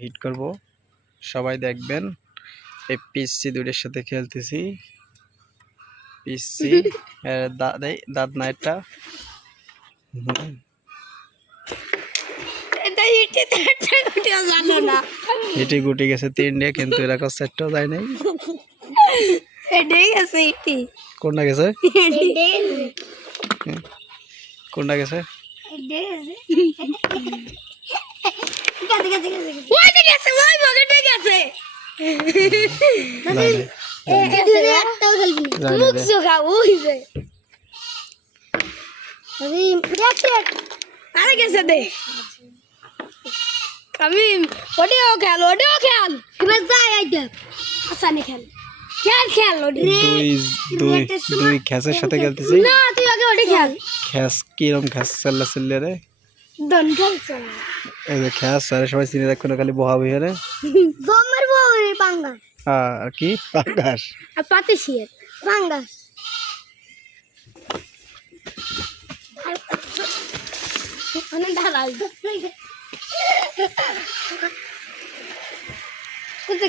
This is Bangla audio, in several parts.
হিট করব, সবাই দেখবেন। এই পিসি দুইটার সাথে খেলতেছি। পিসি দাঁত না একটা হিটি গুটি গেছে তিনটে, কিন্তু এরকম সেটটাও যায় নাই। কোনটা গেছে? কোনটা গেছে? দুই খ্যাসের সাথে খেলতেছি। খ্যাস কিরম খ্যাস চাল্লা চিল্লে রে, এই যে খ্যাস সবাই চিনে রাখুন, খালি বহা বইয়া রে। আর কি পাঙ্গাস পাঙ্গাস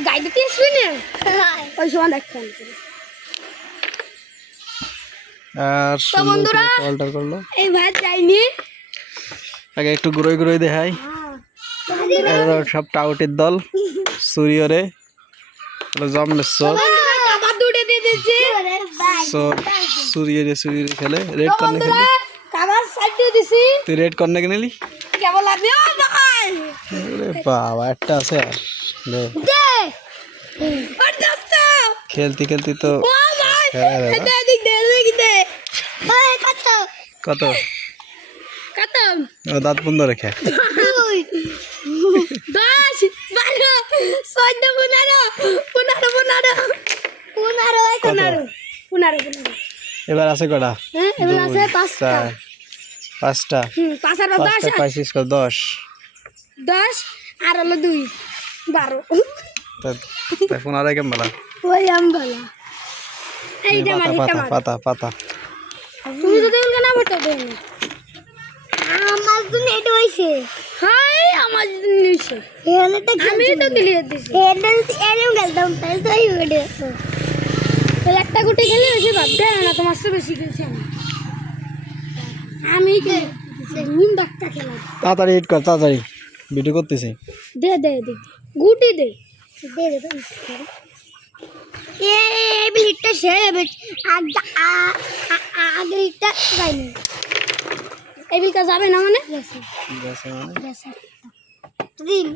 গাই দিতে আসবি না ওই সময় দেখতাম। আর বন্ধুরা অল্টার করলো এই ভাত যাইনি, আগে একটু গুড়োই গুড়োই দেখাই। সব টাউটের দল সুরিয়রে জমনের সব সুরিয়রে সুরিয়রে খেলে। রেড কর্নে খেলে তুই রেড কর্নে কিনেলি বাবা, একটা আছে আর খেলতে খেলতে তো কত দাঁত বন্ধ রেখে 10 12 14 15 এবার আছে কটা? এবার আছে 5টা। 5টা 5 আর 10 পাইছিস কত? 10 আর হলো 2 12। এখন আর কেমন বলা ওই আমবালা এইটা মানে পাতা পাতা পাতা। তুমি যদি উনকে না বলতে দেন আমার জন্য এটা হইছে। হাই আমার জন্য হইছে, হেলটা আমি তো ক্লিয়ার দিছি। হেডেল এরম গেলতাম তাই তো এই ভিডিও তাহলে একটা গুটি খেলে বেশি ভাবতে না, তোমার চেয়ে বেশি খেলছি আমি কে নিম ডাক্তার খেলা। তাড়াতাড়ি হিট কর, তাড়াতাড়ি ভিডিও করতেছি। দে দে দে গুটি দে দে দে এই বিলিটটা শেবে আগে লিটটা যায়নি, এই বিলটা যাবে না মানে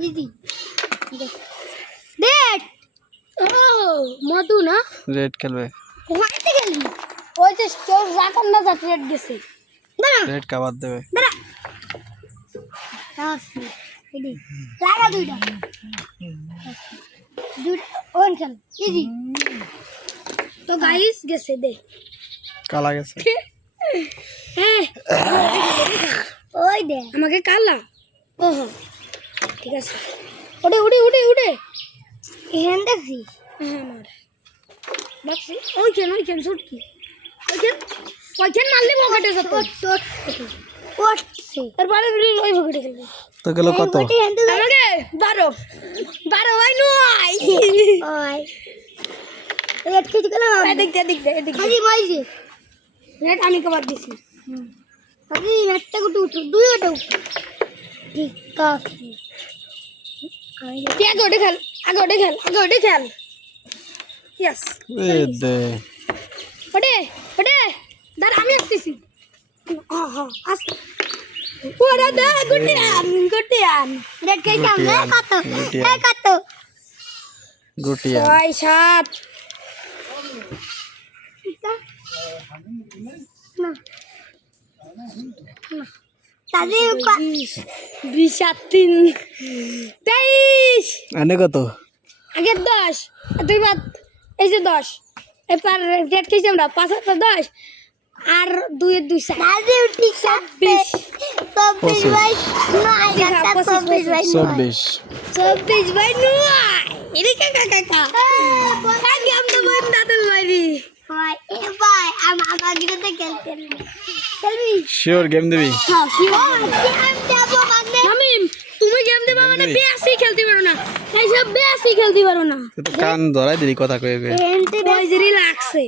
দিদি দেখ। ও মধু না রেড খেলবে, ওখানে খেলবি ওই যে তোর রাখার না যা রেড গেছে রেড কাবার দেবে। দাঁড়া আসি এডি লাগা দুইটা ওন খেল ইজি। তো গাইস গেছে দে কালা গেছে। হ্যাঁ ওই দে আমাকে কালা। ওহো ঠিক আছে, ওড়ে ওড়ে ওড়ে ওড়ে এখান দেখছি। হ্যাঁ মার দেখছি ওইখান ছুটকি ওইখান মারলি বকেটে যেত তারপরে ওই বকেটে খেলবে তো গেল কত? আমাকে 12 ভাই নয় ওই রেড খেতে গেলাম। এদিক দে খালি বইছে রেড আমি কভার দিছি। আপনি একটা গুটি উঠো, দুইটা উঠো ঠিক আছে। আগে ওটা খেল ইয়েস এ দে ওটা দাঁড়া আমি আসতেছি। হ্যাঁ আস ওরা দে গুটি আন রেড খেতে আমরা কত গুটি 6 7 না তাহলে 20 আর 3 23 আনে কত? আগে 10 দুই বাদ এই যে 10 এবার রেড খেয়েছি আমরা 5 আর 10 আর 2 এর 2 7 আজে উঠি 26 ভাই 24 ভাই নয় এরে কাকা আগে আমরা বল দাদুল ভাই ভাই এ ভাই আমার গিরতে খেলবি শিওর গেম দিবি? হ্যাঁ শিওর আমি যাব মানে তুমি গেম খেলতে পারো না বেশি খেলতে পারো না এইসব বেশি খেলতে পারো না তুই তো কান ধরাই দিলি কথা কয়ে কয়ে ওই যে লাগছে